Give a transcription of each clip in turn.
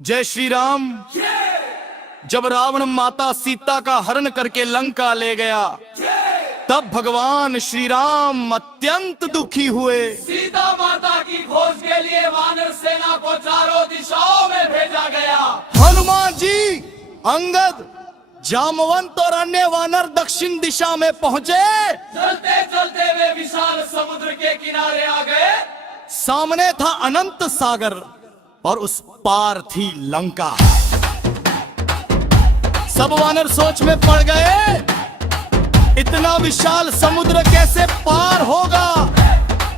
जय श्री राम। जब रावण माता सीता का हरण करके लंका ले गया, तब भगवान श्री राम अत्यंत दुखी हुए। सीता माता की खोज के लिए वानर सेना को चारों दिशाओं में भेजा गया। हनुमान जी, अंगद, जामवंत और अन्य वानर दक्षिण दिशा में पहुँचे। चलते चलते वे विशाल समुद्र के किनारे आ गए। सामने था अनंत सागर और उस पार थी लंका। सब वानर सोच में पड़ गए, इतना विशाल समुद्र कैसे पार होगा।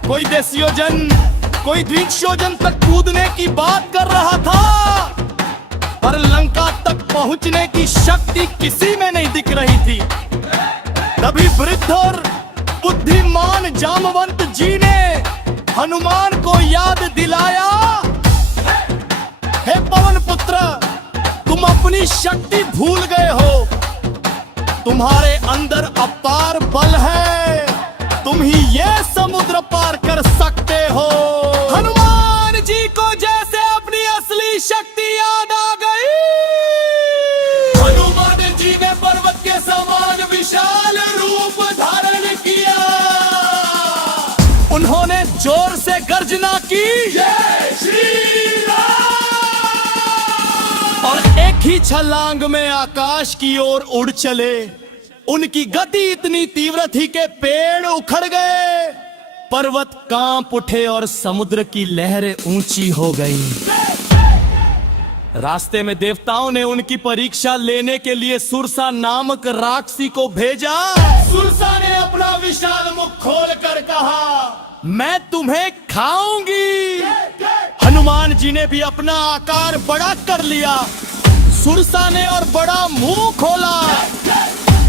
कोई देशयोजन, कोई द्विशयोजन तक कूदने की बात कर रहा था, पर लंका तक पहुंचने की शक्ति किसी में नहीं दिख रही थी। तभी वृद्ध और बुद्धिमान जामवंत जी ने हनुमान को याद दिलाया, हे पवन पुत्र, तुम अपनी शक्ति भूल गए हो। तुम्हारे अंदर अपार बल है, तुम ही ये समुद्र पार कर सकते हो। हनुमान जी को जैसे अपनी असली शक्ति याद आ गई। हनुमान जी ने पर्वत के समान विशाल रूप धारण किया। उन्होंने जोर से गर्जना की, जय श्री राम। और एक ही छलांग में आकाश की ओर उड़ चले। उनकी गति इतनी तीव्र थी कि पेड़ उखड़ गए, पर्वत कांप उठे और समुद्र की लहरें ऊंची हो गई। रास्ते में देवताओं ने उनकी परीक्षा लेने के लिए सुरसा नामक राक्षसी को भेजा। सुरसा ने अपना विशाल मुख खोलकर कहा, मैं तुम्हें खाऊंगी। हनुमान जी ने भी अपना आकार बड़ा कर लिया। सुरसा ने और बड़ा मुंह खोला।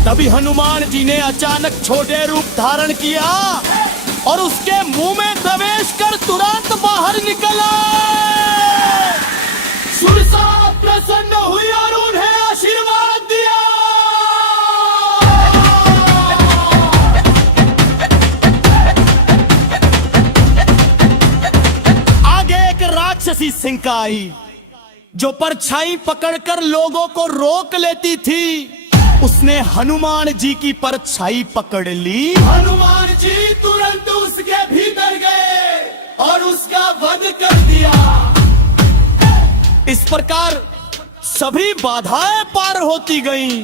तभी हनुमान जी ने अचानक छोटे रूप धारण किया और उसके मुंह में प्रवेश कर तुरंत बाहर निकला। सुरसा प्रसन्न हुई और उन्हें आशीर्वाद दिया। आगे एक राक्षसी सिंह आई, जो परछाई पकड़कर लोगों को रोक लेती थी। उसने हनुमान जी की परछाई पकड़ ली। हनुमान जी तुरंत उसके भीतर गए और उसका वध कर दिया। इस प्रकार सभी बाधाएं पार होती गईं।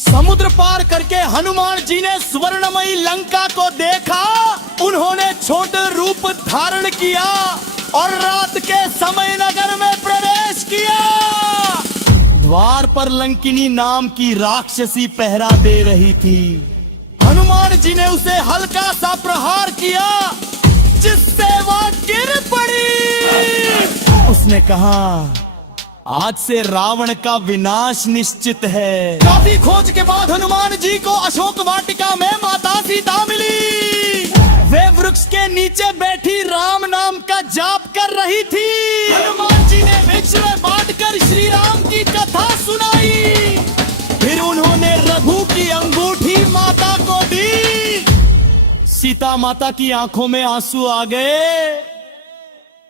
समुद्र पार करके हनुमान जी ने स्वर्णमयी लंका को देखा। उन्होंने छोटे रूप धारण किया और रात के समय नगर में प्रवेश किया। द्वार पर लंकिनी नाम की राक्षसी पहरा दे रही थी। हनुमान जी ने उसे हल्का सा प्रहार किया, जिससे वह गिर पड़ी। उसने कहा, आज से रावण का विनाश निश्चित है। काफी खोज के बाद हनुमान जी को अशोक वाटिका में माता सीता मिली। वे वृक्ष के नीचे बैठी राम नाम का जाप कर रही थी। हनुमान जी ने वृक्ष में बांटकर श्री राम की कथा सुनाई। फिर उन्होंने रघु की अंगूठी माता को दी। सीता माता की आंखों में आंसू आ गए।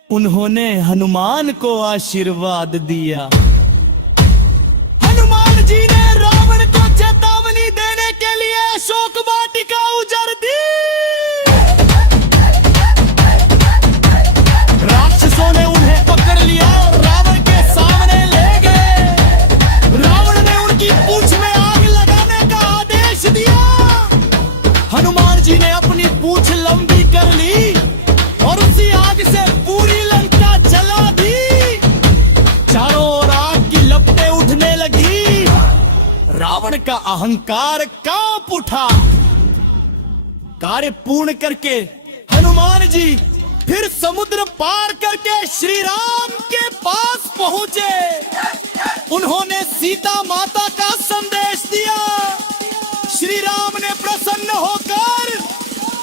उन्होंने हनुमान को आशीर्वाद दिया। हनुमान जी ने रावण को चेतावनी देने के लिए अशोक वाटिका उजड़ दी। राक्षसों ने उन्हें पकड़ लिया और रावण के सामने ले गए। रावण ने उनकी पूंछ में आग लगाने का आदेश दिया। हनुमान जी ने अपनी पूंछ लंबी कर ली और उसी आग से पूरी लंका जला दी। चारों ओर आग की लपटें उठने लगी। रावण का अहंकार कांप उठा। कार्य पूर्ण करके हनुमान जी फिर समुद्र पार करके श्री राम के पास पहुंचे। उन्होंने सीता माता का संदेश दिया। श्री राम ने प्रसन्न होकर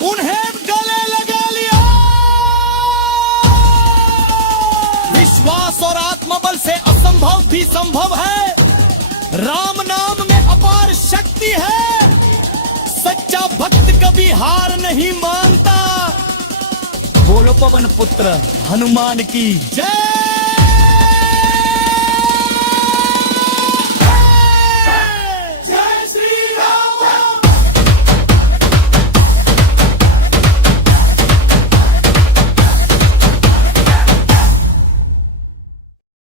उन्हें गले लगा लिया। विश्वास और आत्मबल से असंभव भी संभव है। राम नाम में अपार शक्ति है। सच्चा भक्त कभी हार नहीं मानता। बोलो पवन पुत्र हनुमान की जय।